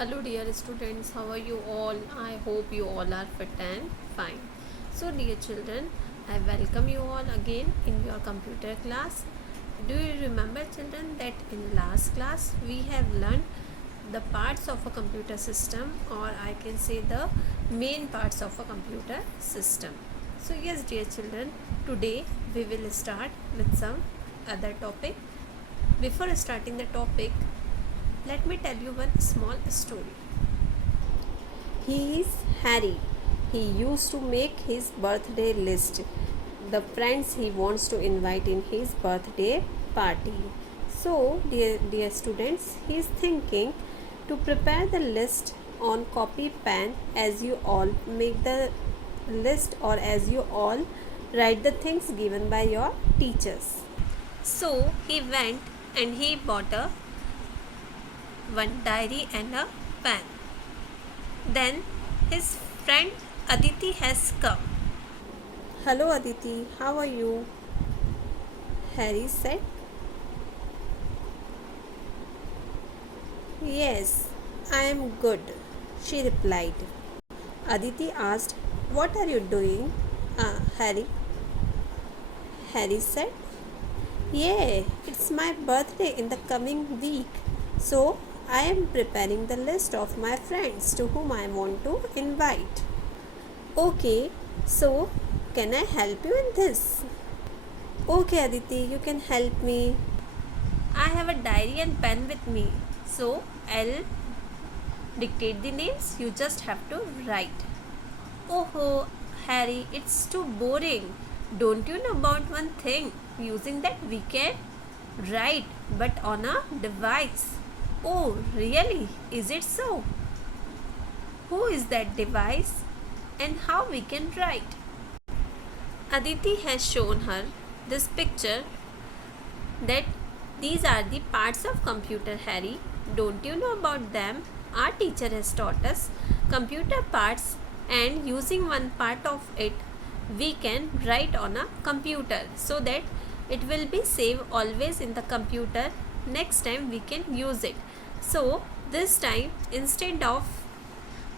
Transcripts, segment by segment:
Hello dear students, how are you all? I hope you all are fit and fine. So dear children, I welcome you all again in your computer class. Do you remember children that in last class we have learned the parts of a computer system, or I can say the main parts of a computer system. So yes dear children, today we will start with some other topic. Before starting the topic, let me tell you one small story. He is Harry. He used to make his birthday list, the friends he wants to invite in his birthday party. So, dear students, he is thinking to prepare the list on copy pen as you all make the list, or as you all write the things given by your teachers. So, he went and he bought one diary and a pen. Then his friend Aditi has come. Hello Aditi, how are you? Harry said. Yes, I am good, she replied. Aditi asked, what are you doing, Harry? Harry said, yeah, it's my birthday in the coming week. So I am preparing the list of my friends to whom I want to invite. Okay, so can I help you in this? Okay, Aditi, you can help me. I have a diary and pen with me, so I'll dictate the names. You just have to write. Oh, Harry, it's too boring. Don't you know about one thing? Using that we can write, but on a device. Oh, really? Is it so? Who is that device and how we can write? Aditi has shown her this picture that these are the parts of computer, Harry. Don't you know about them? Our teacher has taught us computer parts, and using one part of it we can write on a computer so that it will be saved always in the computer. Next time we can use it. So this time, instead of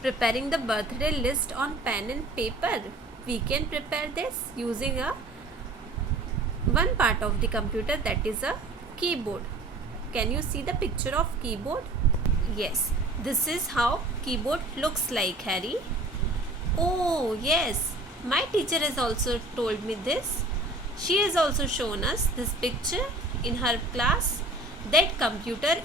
preparing the birthday list on pen and paper, we can prepare this using a one part of the computer, that is a keyboard. Can you see the picture of keyboard? Yes, this is how keyboard looks like, Harry. Oh yes, my teacher has also told me this. She has also shown us this picture in her class. That computer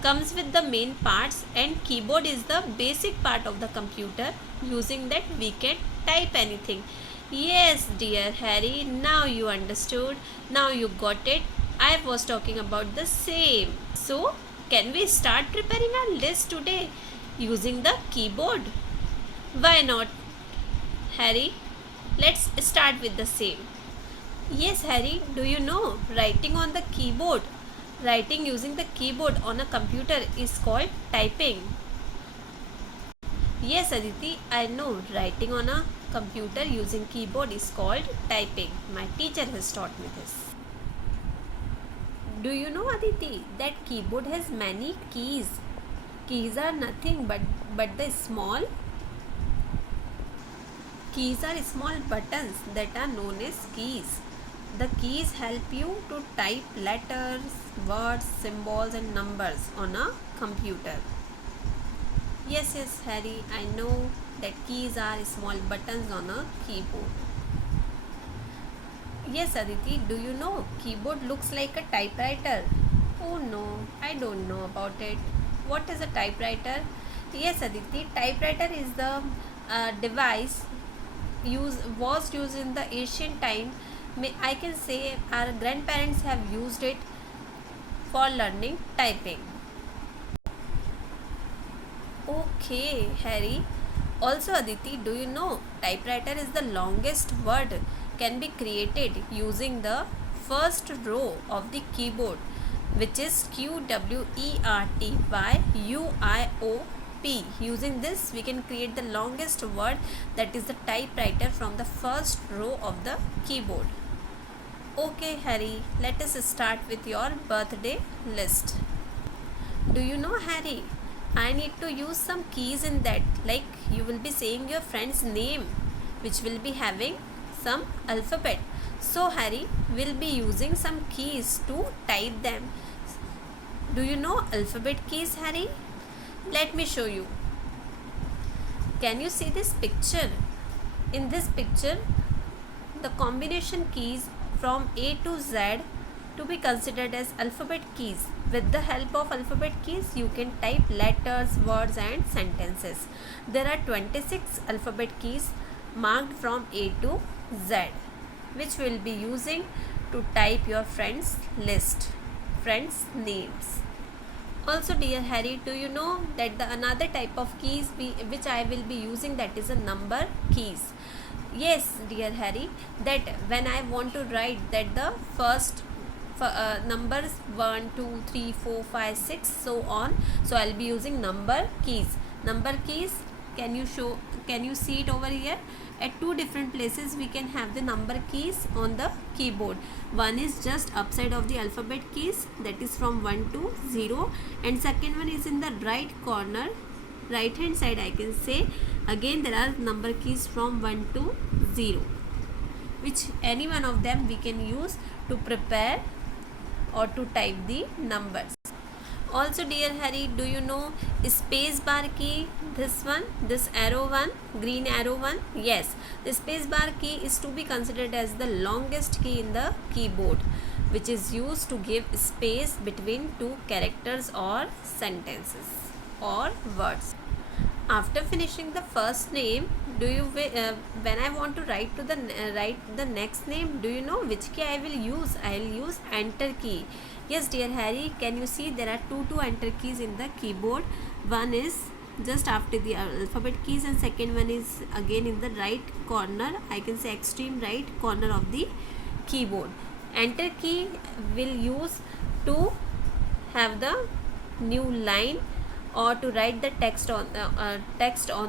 comes with the main parts, and keyboard is the basic part of the computer. Using that we can type anything. Yes dear Harry, now you understood, now you got it. I was talking about the same. So can we start preparing our list today using the keyboard? Why not, Harry? Let's start with the same. Yes, Harry, do you know writing on the keyboard? Writing using the keyboard on a computer is called typing. Yes, Aditi, I know writing on a computer using keyboard is called typing. My teacher has taught me this. Do you know, Aditi, that keyboard has many keys? Keys are nothing but the small keys are small buttons that are known as keys. The keys help you to type letters, words, symbols and numbers on a computer. Yes, Harry, I know that keys are small buttons on a keyboard. Yes, Aditi, do you know keyboard looks like a typewriter? Oh no, I don't know about it. What is a typewriter? Yes, Aditi, typewriter is the device was used in the ancient time. I can say our grandparents have used it for learning typing. Okay, Harry. Also, Aditi, do you know typewriter is the longest word can be created using the first row of the keyboard, which is QWERTYUIOP. Using this, we can create the longest word, that is the typewriter, from the first row of the keyboard. Okay, Harry, let us start with your birthday list. Do you know, Harry? I need to use some keys in that. Like you will be saying your friend's name, which will be having some alphabet. So, Harry will be using some keys to type them. Do you know alphabet keys, Harry? Let me show you. Can you see this picture? In this picture, the combination keys from A to Z to be considered as alphabet keys. With the help of alphabet keys, you can type letters, words and sentences. There are 26 alphabet keys marked from A to Z, which we will be using to type your friends list, friends names. Also, dear Harry, do you know that the another type of keys which I will be using, that is a number keys. Yes, dear Harry, that when I want to write that the first numbers 1 2 3 4 5 6 so on, so I'll be using number keys. Number keys, can you see it over here? At two different places we can have the number keys on the keyboard. One is just upside of the alphabet keys, that is from 1 to 0, and second one is in the right corner, right hand side I can say. Again there are number keys from 1 to 0, which any one of them we can use to prepare or to type the numbers. Also, dear Harry, do you know space bar key? This one, this arrow one, green arrow one. Yes, the space bar key is to be considered as the longest key in the keyboard, which is used to give space between two characters or sentences or words. After finishing the first name, do you when I want to write the next name, do you know which key I will use? I will use enter key. Yes, dear Harry, can you see there are two enter keys in the keyboard? One is just after the alphabet keys and second one is again in the right corner, I can say extreme right corner of the keyboard. Enter key will use to have the new line or to write the text on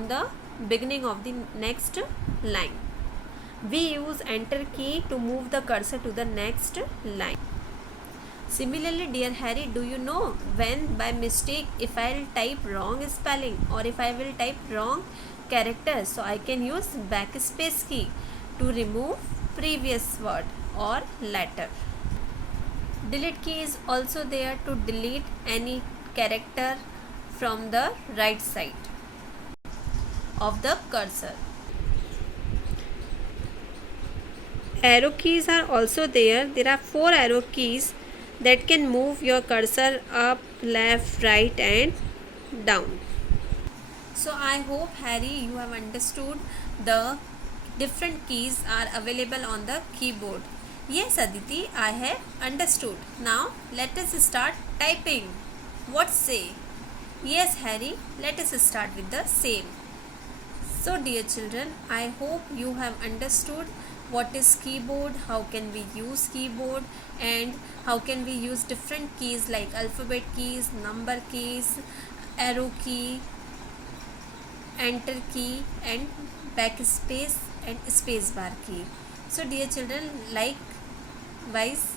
the beginning of the next line. We use enter key to move the cursor to the next line. Similarly, dear Harry, do you know when by mistake if I will type wrong spelling or if I will type wrong character, so I can use backspace key to remove previous word or letter. Delete key is also there to delete any character from the right side of the cursor. Arrow keys are also there. There are 4 arrow keys that can move your cursor up, left, right and down. So I hope, Harry, you have understood the different keys are available on the keyboard. Yes, Aditi, I have understood. Now let us start typing. What say? Yes, Harry, let us start with the same. So dear children, I hope you have understood what is keyboard, how can we use keyboard and how can we use different keys like alphabet keys, number keys, arrow key, enter key and backspace and space bar key. So dear children, likewise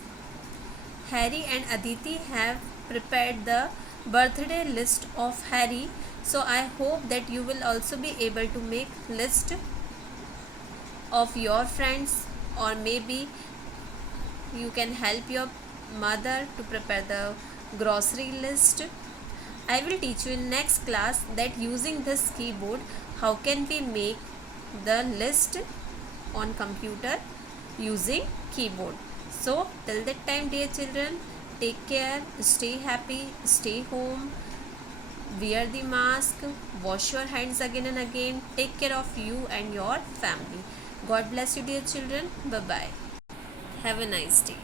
Harry and Aditi have prepared the birthday list of Harry. So I hope that you will also be able to make list of your friends, or maybe you can help your mother to prepare the grocery list. I will teach you in next class that using this keyboard how can we make the list on computer using keyboard. So till that time, dear children, take care, stay happy, stay home, wear the mask, wash your hands again and again, take care of you and your family. God bless you, dear children. Bye bye. Have a nice day.